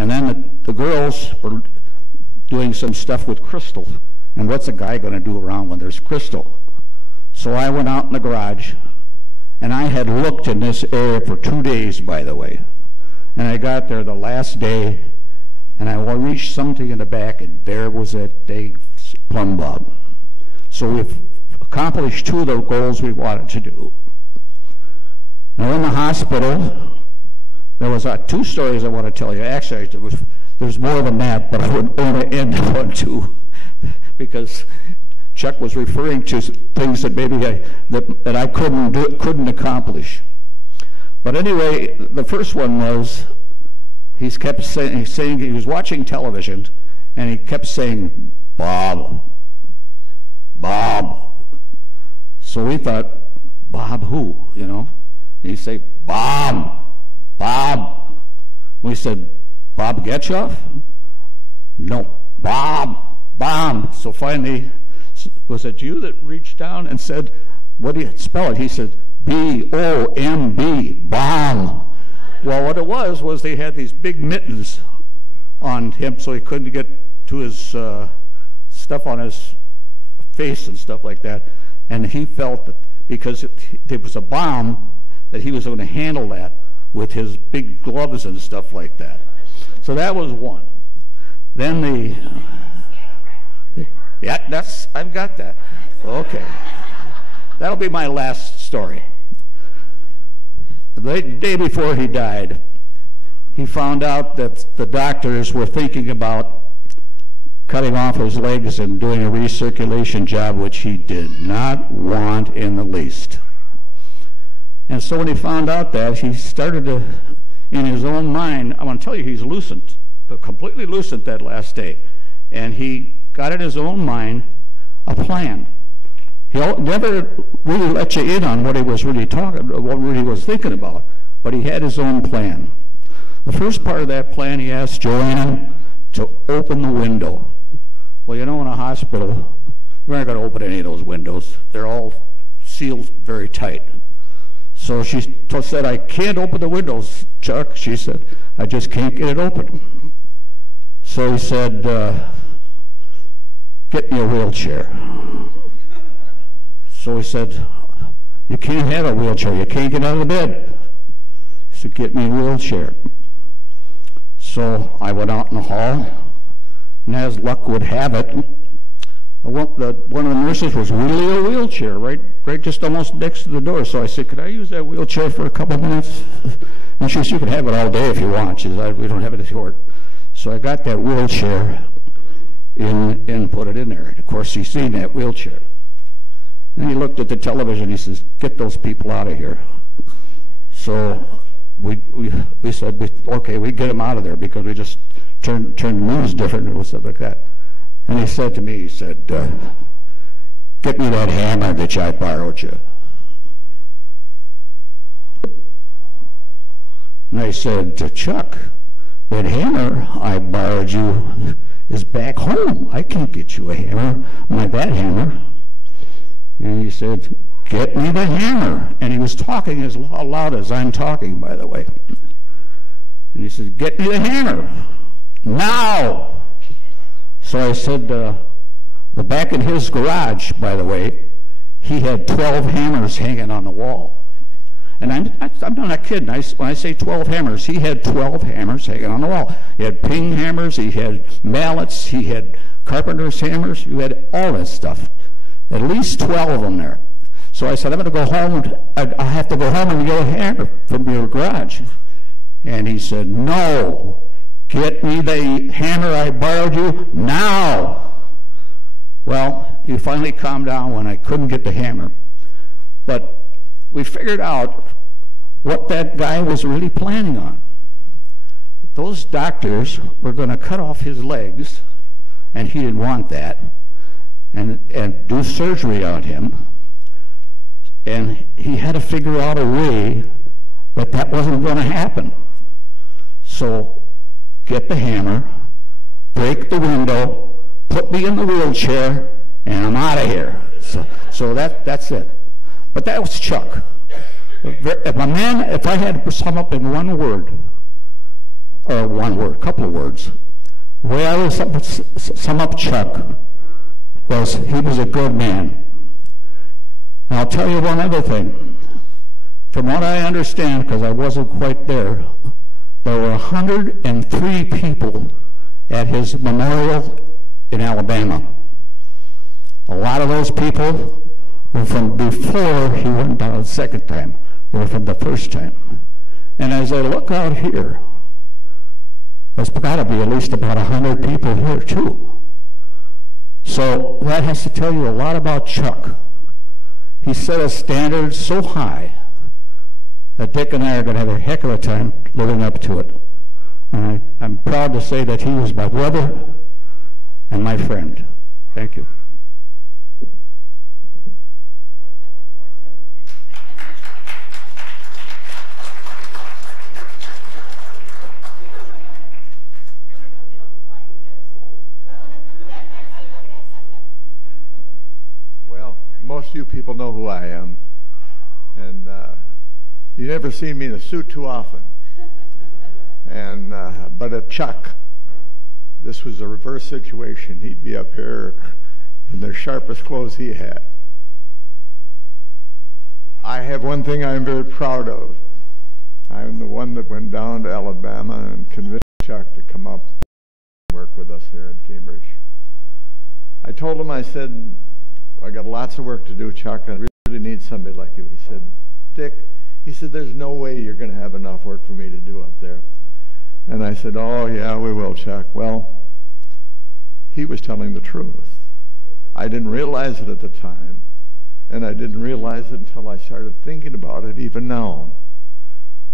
And then the girls were doing some stuff with crystal. And what's a guy going to do around when there's crystal? So I went out in the garage, and I had looked in this area for 2 days, by the way. And I got there the last day, and I reached something in the back, and there was that big plumb bob. So we've accomplished 2 of the goals we wanted to do. Now in the hospital, there was 2 stories I want to tell you. Actually, there's more than that, but I would want to end on 2 because Chuck was referring to things that maybe that I couldn't accomplish. But anyway, the first one was he kept saying he was watching television, and he kept saying, "Bob, Bob." So we thought, Bob who? You know? And he'd say, "Bob, Bob." We said, "Bob Guetschoff?" "No, Bob, Bob." So finally, was it you that reached down and said, "What do you spell it?" He said, B-O-M-B, bomb. Well, what it was they had these big mittens on him so he couldn't get to his stuff on his face and stuff like that. And he felt that because it was a bomb, that he was going to handle that with his big gloves and stuff like that. So that was one. Then yeah, I've got that. Okay. That'll be my last story. The day before he died, he found out that the doctors were thinking about cutting off his legs and doing a recirculation job, which he did not want in the least. And so when he found out that, he started to, in his own mind, I want to tell you, he's lucid, completely lucid that last day. And he got in his own mind a plan. He never really let you in on what he was really what he was thinking about, but he had his own plan. The first part of that plan, he asked Joanna to open the window. Well, you know, in a hospital, you're not going to open any of those windows. They're all sealed very tight. So she said, "I can't open the windows, Chuck." She said, "I just can't get it open." So he said, "Get me a wheelchair." So he said, "You can't have a wheelchair. You can't get out of the bed." He said, "Get me a wheelchair." So I went out in the hall, and as luck would have it, one of the nurses was wheeling a wheelchair right just almost next to the door. So I said, "Could I use that wheelchair for a couple of minutes?" And she said, "You can have it all day if you want." She said, "We don't have it short." So I got that wheelchair and put it in there. And of course, he's seen that wheelchair. And he looked at the television. He says, "Get those people out of here." So we said, "Okay, we get them out of there," because we just turned the news different and stuff like that. And he said to me, he said, "Get me that hammer that I borrowed you." And I said to Chuck, "That hammer I borrowed you is back home. I can't get you a hammer like that hammer." And he said, "Get me the hammer." And he was talking as loud as I'm talking, by the way. And he said, "Get me the hammer now." So I said, well, back in his garage, by the way, he had 12 hammers hanging on the wall. And I'm not kidding. When I say 12 hammers, he had 12 hammers hanging on the wall. He had ping hammers, he had mallets, he had carpenter's hammers, he had all that stuff. At least 12 of them there. So I said, "I'm going to go home. I have to go home and get a hammer from your garage." And he said, "No, get me the hammer I borrowed you now." Well, he finally calmed down when I couldn't get the hammer. But we figured out what that guy was really planning on. Those doctors were going to cut off his legs, and he didn't want that, and do surgery on him. And he had to figure out a way that wasn't going to happen. So get the hammer, break the window, put me in the wheelchair, and I'm out of here. So that's it. But that was Chuck. If I had to sum up in one word, or one word, couple of words. The way I would sum up Chuck was he was a good man. And I'll tell you one other thing. From what I understand, because I wasn't quite there were 103 people at his memorial in Alabama. A lot of those people were from before he went down the second time. They were from the first time. And as I look out here, there's got to be at least about 100 people here too. So that has to tell you a lot about Chuck. He set a standard so high that Dick and I are going to have a heck of a time living up to it. And I'm proud to say that he was my brother and my friend. Thank you. Well, most of you people know who I am. And you never see me in a suit too often. And but at Chuck, this was a reverse situation. He'd be up here in the sharpest clothes he had. I have one thing I'm very proud of. I'm the one that went down to Alabama and convinced Chuck to come up and work with us here in Cambridge. I told him, I said, I got lots of work to do, Chuck. I really need somebody like you. He said, Dick, he said, there's no way you're going to have enough work for me to do up there. And I said, oh, yeah, we will, Chuck. Well, he was telling the truth. I didn't realize it at the time, and I didn't realize it until I started thinking about it even now.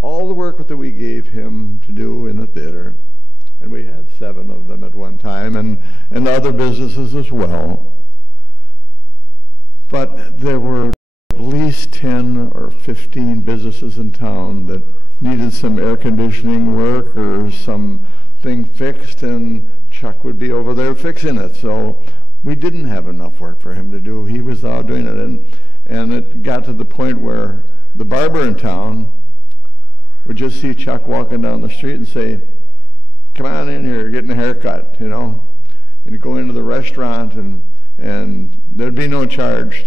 All the work that we gave him to do in the theater, and we had 7 of them at one time, and other businesses as well. But there were at least 10 or 15 businesses in town that needed some air conditioning work or something fixed, and Chuck would be over there fixing it. So we didn't have enough work for him to do. He was out doing it, and it got to the point where the barber in town would just see Chuck walking down the street and say, come on in here, getting a haircut, you know. And he'd go into the restaurant, and there'd be no charge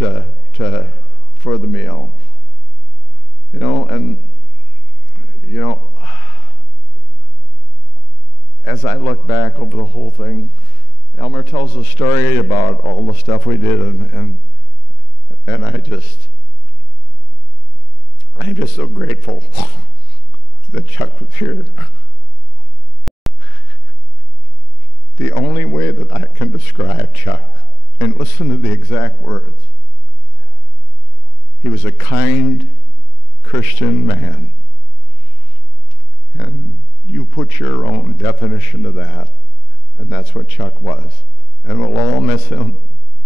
for the meal, you know. And you know, as I look back over the whole thing, Elmer tells a story about all the stuff we did, and I'm just so grateful that Chuck was here. The only way that I can describe Chuck, and listen to the exact words, he was a kind Christian man. And you put your own definition to that, and that's what Chuck was. And we'll all miss him,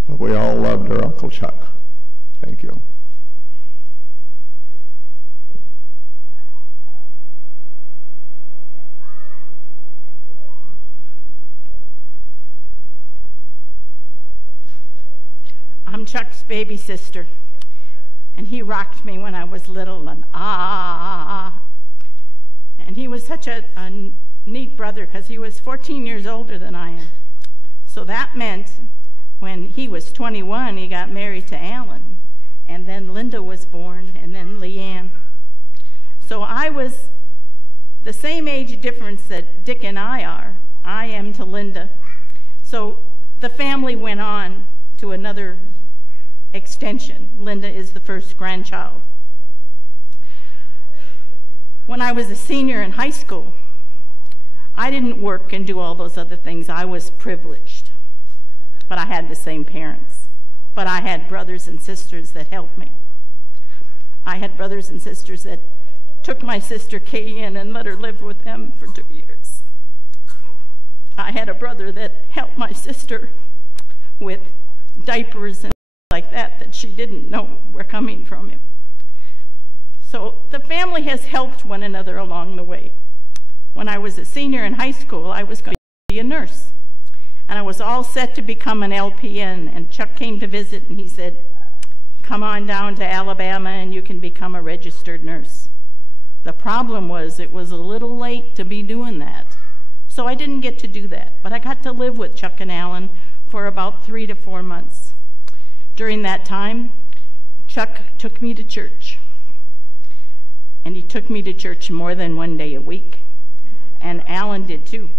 but we all loved our Uncle Chuck. Thank you. I'm Chuck's baby sister, and he rocked me when I was little, and and he was such a neat brother because he was 14 years older than I am. So that meant when he was 21, he got married to Alan, and then Linda was born, and then Leanne. So I was the same age difference that Dick and I am to Linda. So the family went on to another extension. Linda is the first grandchild. When I was a senior in high school, I didn't work and do all those other things. I was privileged, but I had the same parents. But I had brothers and sisters that helped me. I had brothers and sisters that took my sister Kay in and let her live with them for 2 years. I had a brother that helped my sister with diapers and like that she didn't know were coming from him. So the family has helped one another along the way. When I was a senior in high school, I was going to be a nurse. And I was all set to become an LPN, and Chuck came to visit, and he said, come on down to Alabama and you can become a registered nurse. The problem was it was a little late to be doing that. So I didn't get to do that, but I got to live with Chuck and Alan for about 3 to 4 months. During that time, Chuck took me to church. And he took me to church more than one day a week. And Alan did too.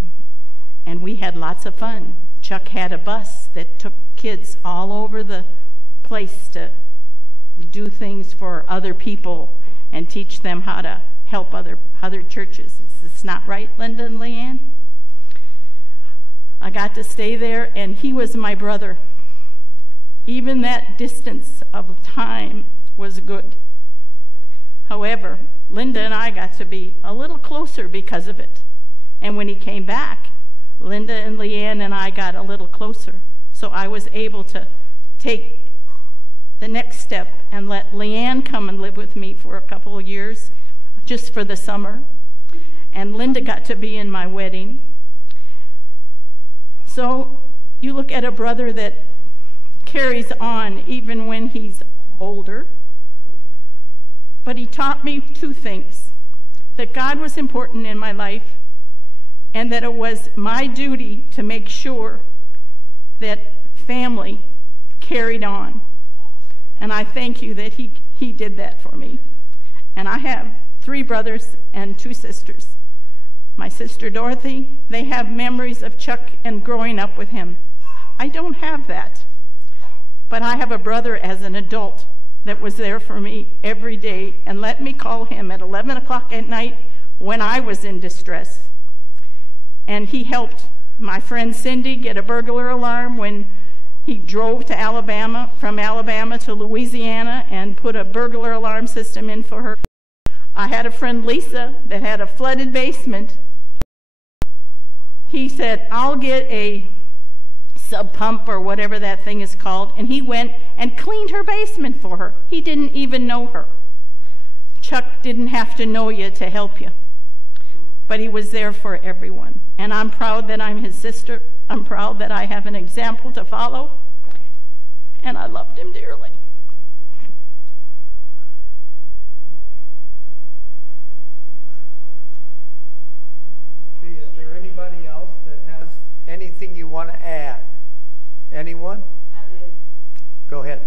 And we had lots of fun. Chuck had a bus that took kids all over the place to do things for other people and teach them how to help other churches. Is this not right, Linda and Leanne? I got to stay there, and he was my brother. Even that distance of time was good. However, Linda and I got to be a little closer because of it. And when he came back, Linda and Leanne and I got a little closer. So I was able to take the next step and let Leanne come and live with me for a couple of years, just for the summer. And Linda got to be in my wedding. So you look at a brother that carries on even when he's older. But he taught me 2 things: that God was important in my life, and that it was my duty to make sure that family carried on. And I thank you that he did that for me. And I have 3 brothers and 2 sisters. My sister Dorothy, they have memories of Chuck and growing up with him. I don't have that. But I have a brother as an adult that was there for me every day and let me call him at 11 o'clock at night when I was in distress. And he helped my friend Cindy get a burglar alarm when he drove to Alabama, from Alabama to Louisiana, and put a burglar alarm system in for her. I had a friend, Lisa, that had a flooded basement. He said, I'll get a sub pump or whatever that thing is called, and he went and cleaned her basement for her. He didn't even know her. Chuck didn't have to know you to help you, but he was there for everyone. And I'm proud that I'm his sister. I'm proud that I have an example to follow, and I loved him dearly. Okay, is there anybody else that has anything you want to add? Anyone? I do. Go ahead.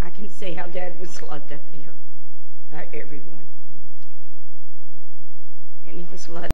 I can say how Dad was loved up there by everyone. And he was loved.